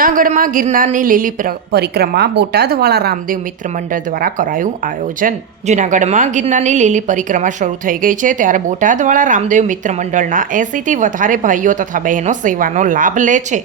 જૂનાગઢમાં ગિરનારની લીલી પરિક્રમા બોટાદવાળા રામદેવ મિત્ર મંડળ દ્વારા કરાયું આયોજન. જૂનાગઢમાં ગિરનારની લીલી પરિક્રમા શરૂ થઈ ગઈ છે ત્યારે બોટાદવાળા રામદેવ મિત્ર મંડળના એંસીથી વધારે ભાઈઓ તથા બહેનો સેવાનો લાભ લે છે.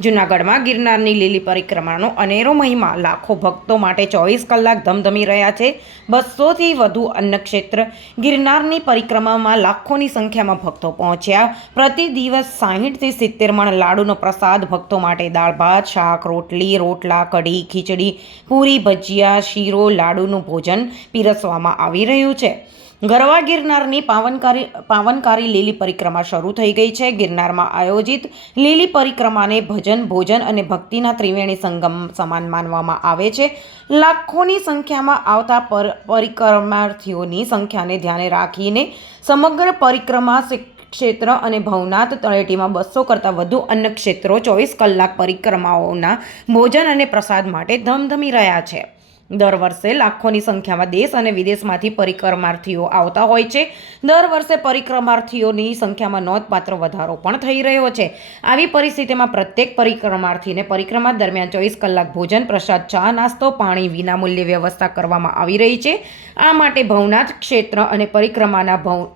જૂનાગઢમાં ગિરનારની લીલી પરિક્રમાનો અનેરો મહિમા. લાખો ભક્તો માટે ચોવીસ કલાક ધમધમી રહ્યા છે. બસોથી વધુ અન્નક્ષેત્ર. ગિરનારની પરિક્રમામાં લાખોની સંખ્યામાં ભક્તો પહોંચ્યા. પ્રતિ દિવસ સાહીઠથી સિત્તેર મણ લાડુનો પ્રસાદ ભક્તો માટે દાળ, ભાત, શાક, રોટલી, રોટલા, કઢી, ખીચડી, પૂરી ભજીયા, શીરો, લાડુનું ભોજન પીરસવામાં આવી રહ્યું છે. ગરવા ગિરનારની પાવનકારી પાવનકારી લીલી પરિક્રમા શરૂ થઈ ગઈ છે. ગિરનારમાં આયોજિત લીલી પરિક્રમાને ભજન, ભોજન અને ભક્તિના ત્રિવેણી સંગમ સમાન માનવામાં આવે છે. લાખોની સંખ્યામાં આવતા પર પરિક્રમાર્થીઓની સંખ્યાને ધ્યાને રાખીને સમગ્ર પરિક્રમા ક્ષે- ક્ષેત્ર અને ભવનાથ તળેટીમાં બસો કરતાં વધુ અન્ય ક્ષેત્રો ચોવીસ કલાક પરિક્રમાઓના ભોજન અને પ્રસાદ માટે ધમધમી રહ્યા છે. દર વર્ષે લાખોની સંખ્યામાં દેશ અને વિદેશમાંથી પરિક્રમાર્થીઓ આવતા હોય છે. દર વર્ષે પરિક્રમાર્થીઓની સંખ્યામાં નોંધપાત્ર વધારો પણ થઈ રહ્યો છે. આવી પરિસ્થિતિમાં પ્રત્યેક પરિક્રમાર્થીને પરિક્રમા દરમિયાન ચોવીસ કલાક ભોજન, પ્રસાદ, ચા, નાસ્તો, પાણી વિનામૂલ્યે વ્યવસ્થા કરવામાં આવી રહી છે. આ માટે ભવનાથ ક્ષેત્ર અને પરિક્રમાના ભવ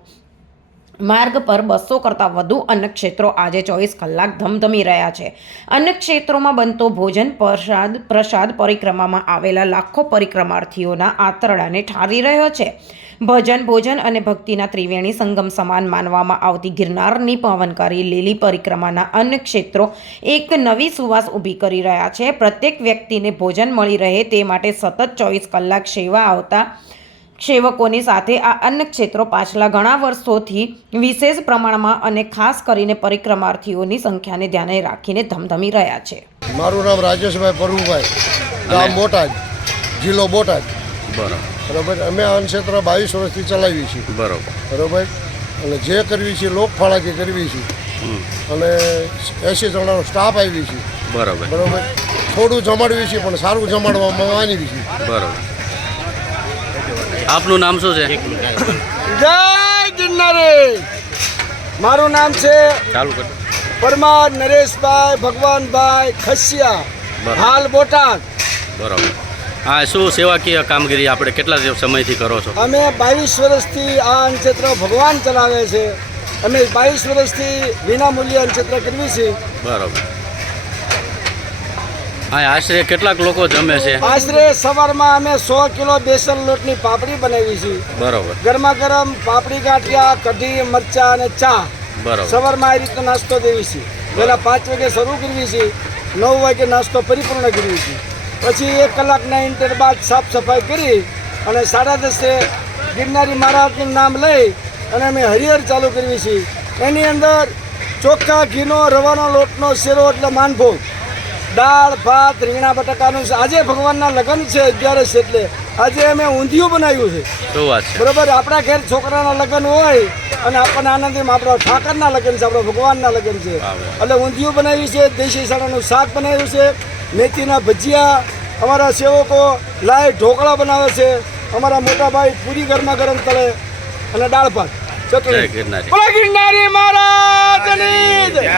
માર્ગ પર બસો કરતાં વધુ અન્નક્ષેત્રો આજે ચોવીસ કલાક ધમધમી રહ્યા છે. અન્નક્ષેત્રોમાં બનતો ભોજન પ્રસાદ પ્રસાદ પરિક્રમામાં આવેલા લાખો પરિક્રમાર્થીઓના આંતરડાને ઠારી રહ્યો છે. ભજન, ભોજન અને ભક્તિના ત્રિવેણી સંગમ સમાન માનવામાં આવતી ગિરનારની પાવનકારી લીલી પરિક્રમાના અન્નક્ષેત્રો એક નવી સુવાસ ઊભી કરી રહ્યા છે. પ્રત્યેક વ્યક્તિને ભોજન મળી રહે તે માટે સતત ચોવીસ કલાક સેવા આવતા સેવકોની સાથે આ અન્ય ક્ષેત્રો પાછલા ઘણા વર્ષોથી વિશેષ પ્રમાણમાં અને ખાસ કરીને પરિક્રમાર્થીઓની સંખ્યાને ધ્યાને રાખીને ધમધમી રહ્યા છે. મારું નામ રાજેશભાઈ પરવુભાઈ ગામ બોટાદ જિલ્લો બોટાદ. બરોબર. બરાબર? અમે આ ક્ષેત્ર બાવીસ વર્ષથી ચલાવીએ છીએ. બરોબર. બરાબર? અને જે કરવી છે લોકફાળાથી કરવી છે. અને એંસી જણાનો સ્ટાફ આવી છે બરોબર. બરાબર? થોડું જમાડવી છે પણ સારું જમાડવામાં માનવી છે બરોબર. આપનું નામ શું છે? જય ગિરનારી! મારું નામ છે પરમાર નરેશભાઈ ભગવાનભાઈ ખસિયા. હાલ બોટાદ. બરોબર. હા શું સેવાકીય કામગીરી આપણે કેટલા સમયથી કરો છો? અમે બાવીસ વર્ષથી આ ક્ષેત્ર ભગવાન ચલાવે છે. અમે બાવીસ વર્ષથી વિના મૂલ્યે અન્નક્ષેત્ર કરવી છે બરોબર. આશરે કેટલાક લોકો જમે છે? આશરે સવારમાં અમે સો કિલો બેસન લોટની પાપડી બનાવી છે. બરોબર. ગરમા ગરમ પાપડી ગાંઠિયા કઢી મરચા અને ચા. બરોબર. સવારમાં આ રીતનો નાસ્તો દેવી છે. પહેલાં પાંચ વાગે શરૂ કરવી છે. નવ વાગે નાસ્તો પરિપૂર્ણ કરવી છે. પછી એક કલાકના ઇન્ટર બાદ સાફ સફાઈ કરી અને સાડા દસે ગિરનારી મહારાજનું નામ લઈ અને અમે હરિહર ચાલુ કરવી છે. એની અંદર ચોખ્ખા ઘીનો રવાનો લોટનો શેરો એટલે માનભોગ. દાળ ભાત રીંગણા બટાકાનું છે. આજે ભગવાનના લગ્ન છે અગિયારસ એટલે. આજે અમે ઊંધિયું બનાવ્યું છે. બરોબર? આપણા ઘેર છોકરાના લગ્ન હોય અને આપણને આનંદમાં આપણા ઠાકરના લગ્ન છે આપણા ભગવાનના લગ્ન છે. એટલે ઊંધિયું બનાવ્યું છે દેશી સાડાનું શાક બનાવ્યું છે મેથીના ભજીયા અમારા સેવકો લાય ઢોકળા બનાવે છે અમારા મોટા ભાઈ પૂરી ગરમા ગરમ તળે અને દાળ ભાત. ચટણી ગિરનારી. મારા મહારાજની.